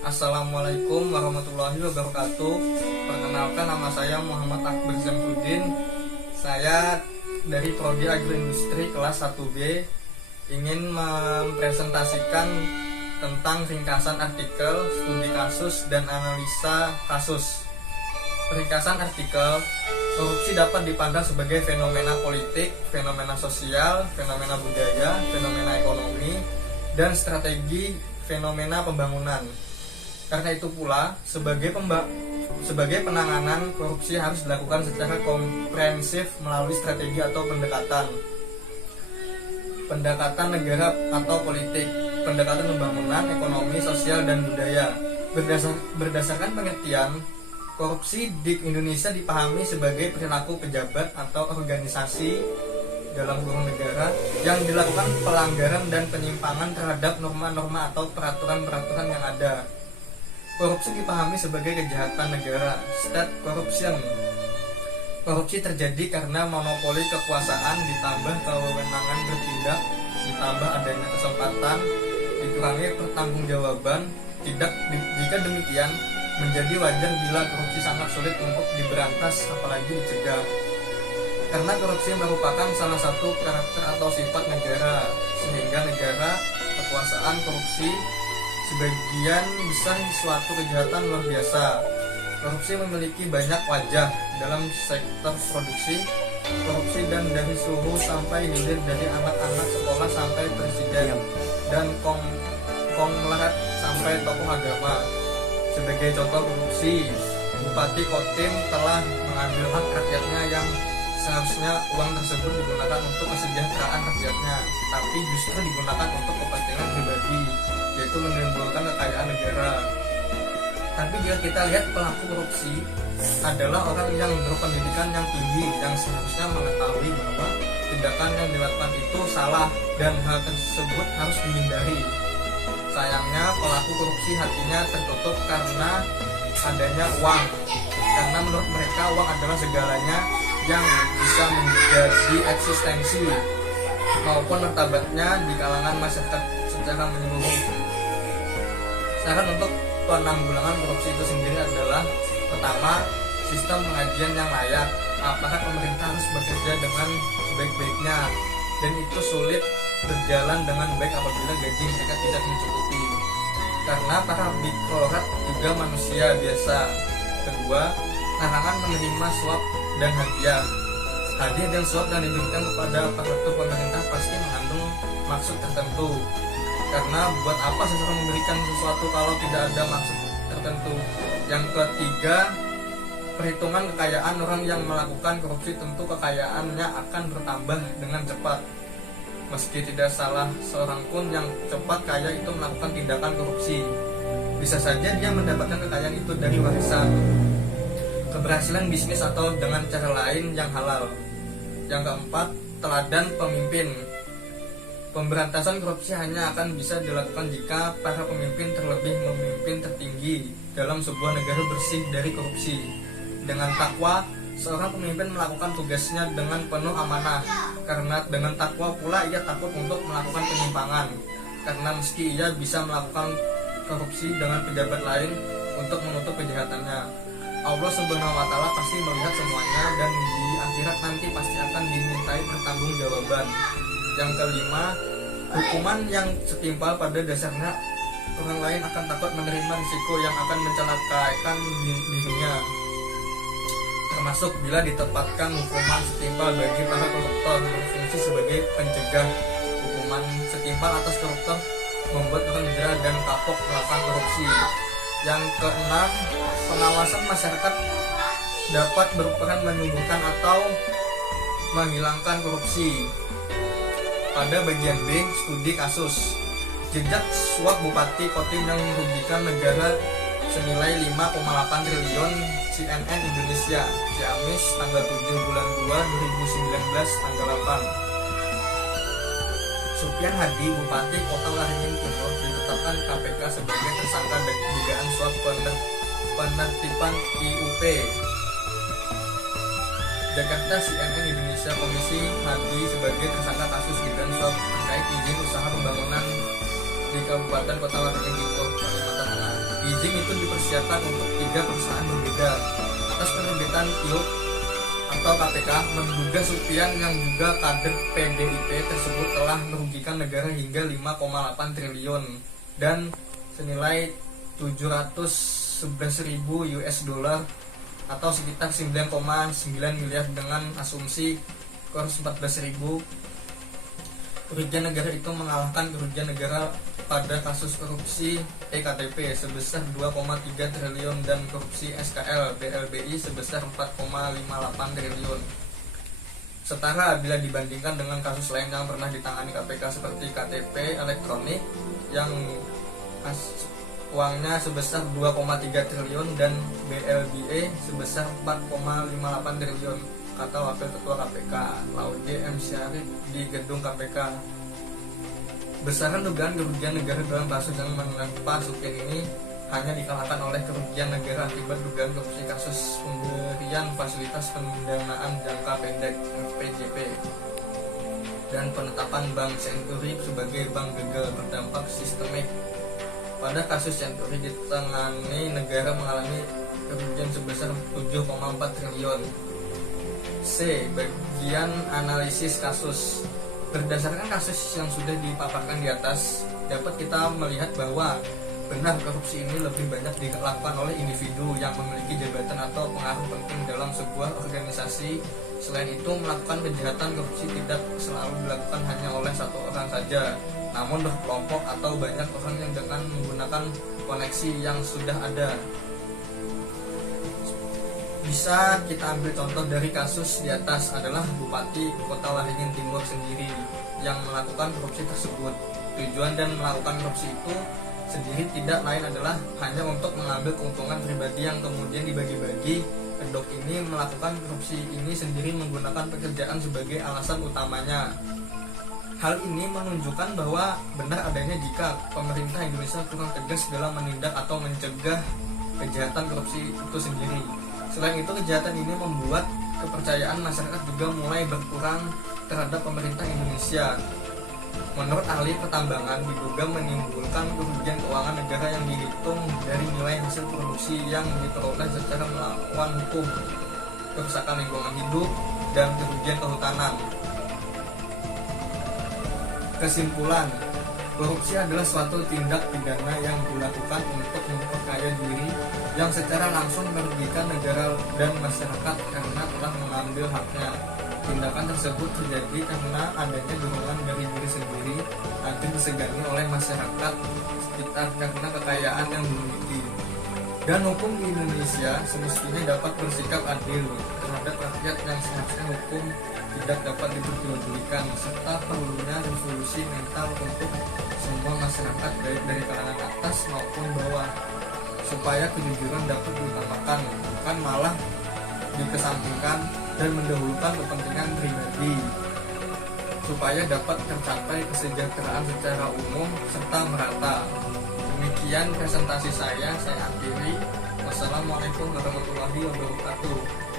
Assalamualaikum warahmatullahi wabarakatuh. Perkenalkan, nama saya Muhammad Akbar Zamsuddin. Saya dari Prodi Agroindustri kelas 1B ingin mempresentasikan tentang ringkasan artikel, studi kasus, dan analisa kasus. Ringkasan artikel: korupsi dapat dipandang sebagai fenomena politik, fenomena sosial, fenomena budaya, fenomena ekonomi, dan strategi fenomena pembangunan. Karena itu pula, sebagai penanganan korupsi harus dilakukan secara komprehensif melalui strategi atau pendekatan negara atau politik, pendekatan pembangunan, ekonomi, sosial, dan budaya. Berdasarkan pengertian, korupsi di Indonesia dipahami sebagai perilaku pejabat atau organisasi dalam kurung negara yang dilakukan pelanggaran dan penyimpangan terhadap norma-norma atau peraturan-peraturan yang ada. Korupsi dipahami sebagai kejahatan negara, state corruption. Korupsi terjadi karena monopoli kekuasaan ditambah kewenangan bertindak, ditambah adanya kesempatan, dikurangi pertanggungjawaban. Jika demikian, menjadi wajar bila korupsi sangat sulit untuk diberantas, apalagi dicegah. Karena korupsi merupakan salah satu karakter atau sifat negara, sehingga negara, kekuasaan, korupsi sebagian besar suatu kejahatan luar biasa. Korupsi memiliki banyak wajah dalam sektor produksi, korupsi dan dari suhu sampai hilir, dari anak-anak sekolah sampai presiden, dan konglomerat sampai tokoh agama. Sebagai contoh korupsi, Bupati Kotim telah mengambil hak rakyatnya yang seharusnya uang tersebut digunakan untuk kesejahteraan rakyatnya, tapi justru digunakan untuk kepentingan pribadi, yaitu menimbulkan kekayaan negara. Tapi jika kita lihat pelaku korupsi adalah orang yang berpendidikan yang tinggi, yang seharusnya mengetahui bahwa tindakan yang dilakukan itu salah dan hal tersebut harus dihindari. Sayangnya pelaku korupsi hatinya tertutup karena adanya uang, karena menurut mereka uang adalah segalanya yang bisa menjadi eksistensi maupun martabatnya di kalangan masyarakat secara menyeluruh. Saran untuk penanggulangan korupsi itu sendiri adalah: pertama, sistem pengajian yang layak. Apakah pemerintah harus bekerja dengan sebaik-baiknya, dan itu sulit berjalan dengan baik apabila gaji mereka tidak mencukupi, karena para birokrat juga manusia biasa. Kedua, larangan menerima suap dan hadiah. Hadiah dan suap yang diberikan kepada aparatur pemerintah pasti mengandung maksud tertentu. Karena buat apa seseorang memberikan sesuatu kalau tidak ada maksud tertentu? Yang ketiga, perhitungan kekayaan. Orang yang melakukan korupsi tentu kekayaannya akan bertambah dengan cepat. Meski tidak salah seorang pun yang cepat kaya itu melakukan tindakan korupsi. Bisa saja dia mendapatkan kekayaan itu dari warisan, keberhasilan bisnis, atau dengan cara lain yang halal. Yang keempat, teladan pemimpin. Pemberantasan korupsi hanya akan bisa dilakukan jika para pemimpin, terlebih pemimpin tertinggi dalam sebuah negara, bersih dari korupsi. Dengan takwa, seorang pemimpin melakukan tugasnya dengan penuh amanah, karena dengan takwa pula ia takut untuk melakukan penyimpangan, karena meski ia bisa melakukan korupsi dengan pejabat lain untuk menutup kejahatannya, Allah Subhanahu wa Ta'ala pasti melihat semuanya, dan di akhirat nanti pasti akan dimintai pertanggungjawaban. Yang kelima, hukuman yang setimpal. Pada dasarnya orang lain akan takut menerima risiko yang akan mencelakakan dirinya, termasuk bila ditempatkan hukuman setimpal bagi para koruptor, berfungsi sebagai pencegah. Hukuman setimpal atas koruptor membuat orang jerah dan kapok melakukan korupsi. Yang keenam, pengawasan masyarakat dapat berperan menyembuhkan atau menghilangkan korupsi. Pada bagian B, studi kasus. Jejak suap Bupati Kotim yang merugikan negara senilai 5,8 triliun. CNN Indonesia, Ciamis, tanggal 7 bulan 2 2019, tanggal 8. Supian Hadi, Bupati Kota Waringin Timur, ditetapkan KPK sebagai tersangka dugaan suap penertiban IUP. Jakarta, CNN Indonesia, Komisi Hadi sebagai tersangka kasus dugaan suap terkait izin usaha pembangunan di Kabupaten Kota Waringin Timur, Kalimantan Tengah. izin itu dipersiapkan untuk 3 perusahaan berbeda. Atas penerbitan IUP atau KPK menduga Supian yang juga kader PDIP tersebut telah merugikan negara hingga 5,8 triliun dan senilai 711.000 US dollar atau sekitar 9,9 miliar dengan asumsi kurs 14.000. Kerugian negara itu mengalahkan kerugian negara pada kasus korupsi EKTP sebesar 2,3 triliun dan korupsi SKL BLBI sebesar 4,58 triliun. Setara bila dibandingkan dengan kasus lain yang pernah ditangani KPK seperti KTP elektronik yang uangnya sebesar 2,3 triliun dan BLBA sebesar 4,58 triliun, kata Wakil Ketua KPK Laude M. Syarif di gedung KPK. Besaran dugaan kerugian negara dalam kasus yang menerpa Supian ini hanya dikalahkan oleh kerugian negara akibat dugaan korupsi kasus pemberian fasilitas pendanaan jangka pendek (PJP) dan penetapan Bank Senturi sebagai bank gagal berdampak sistemik. Pada kasus Senturi ditangani negara mengalami kerugian sebesar 7,4 triliun. C. Bagian analisis kasus. Berdasarkan kasus yang sudah dipaparkan di atas, dapat kita melihat bahwa benar korupsi ini lebih banyak dilakukan oleh individu yang memiliki jabatan atau pengaruh penting dalam sebuah organisasi. Selain itu, melakukan kejahatan korupsi tidak selalu dilakukan hanya oleh satu orang saja, namun berkelompok atau banyak orang yang dengan menggunakan koneksi yang sudah ada. Bisa kita ambil contoh dari kasus di atas adalah Bupati Kota Waringin Timur sendiri yang melakukan korupsi tersebut. Tujuan dan melakukan korupsi itu sendiri tidak lain adalah hanya untuk mengambil keuntungan pribadi yang kemudian dibagi-bagi. Kedok ini melakukan korupsi ini sendiri menggunakan pekerjaan sebagai alasan utamanya. Hal ini menunjukkan bahwa benar adanya jika pemerintah Indonesia kurang tegas dalam menindak atau mencegah kejahatan korupsi itu sendiri. Selain itu, kejahatan ini membuat kepercayaan masyarakat juga mulai berkurang terhadap pemerintah Indonesia. Menurut ahli pertambangan, diduga menimbulkan kerugian keuangan negara yang dihitung dari nilai hasil produksi yang diperoleh secara melawan hukum, kerusakan lingkungan hidup, dan kerugian kehutanan. Kesimpulan, korupsi adalah suatu tindak pidana yang dilakukan untuk memperkaya diri yang secara langsung merugikan negara dan masyarakat karena telah mengambil haknya. Tindakan tersebut terjadi karena adanya dorongan dari diri sendiri agar disegani oleh masyarakat sekitar karena kekayaan yang dimiliki. Dan hukum di Indonesia semestinya dapat bersikap adil terhadap rakyat yang seharusnya hukum tidak dapat diperjualbelikan, serta perlunya revolusi mental untuk semua masyarakat baik dari kalangan atas maupun bawah, supaya kejujuran dapat diutamakan, bukan malah dikesampingkan dan mendahulukan kepentingan pribadi, supaya dapat tercapai kesejahteraan secara umum serta merata. Demikian presentasi saya akhiri. Wassalamualaikum warahmatullahi wabarakatuh.